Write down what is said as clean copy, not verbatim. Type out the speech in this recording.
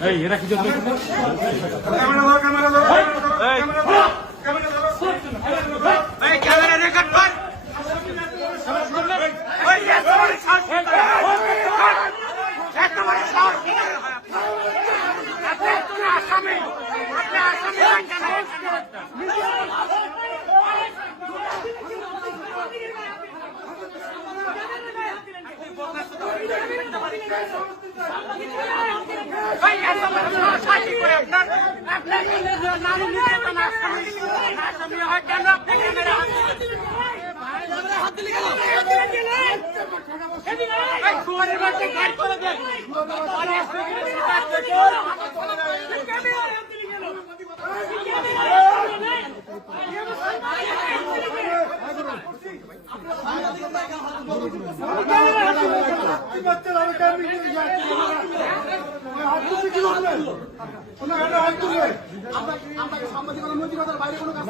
এরা কি জন্য ক্যামেরা রেকর্ড কর। আসামি হয় কেন আপনি ক্যামেরা আমরা সাংবাদিকতার নৈতিকতার বাইরে কোনো কাজ